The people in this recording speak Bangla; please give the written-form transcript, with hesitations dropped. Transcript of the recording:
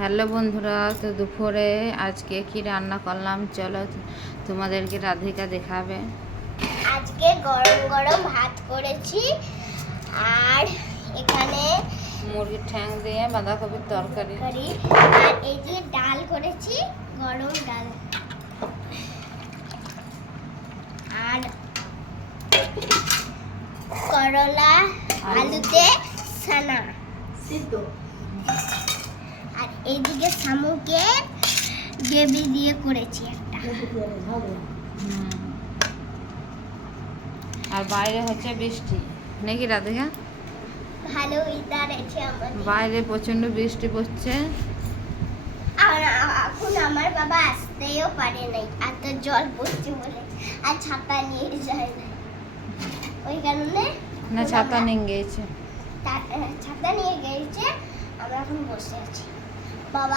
হ্যালো বন্ধুরা, তো দুপুরে আজকে কি রান্না করলাম চলো তোমাদেরকে রাধিকা দেখাবে। আজকে গরম গরম ভাত করেছি আর এখানে মুরগির ঠ্যাং দিয়ে বাঁধাকপির তরকারি। আর এই যে ডাল করেছি, গরম ডাল আর করলা আলুতে ছানা সিদ্ধ, আর এইদিকে শামুকে গ্রেভি দিয়ে করেছি একটা। আর বাইরে হচ্ছে বৃষ্টি নাকি রাধিকা? ভালো ওয়েদার আছে আমাদের বাইরে প্রচন্ড বৃষ্টি পড়ছে। আর এখন আমার বাবা আসতেও পারে নাই, এত জল পড়ছে বলে, আর ছাতা নিয়ে যায় না, ওই কারণে না ছাতা নিয়ে গিয়েছে। ছাতা নিয়ে গেছে। আমরা এখন বসে আছি, বাবা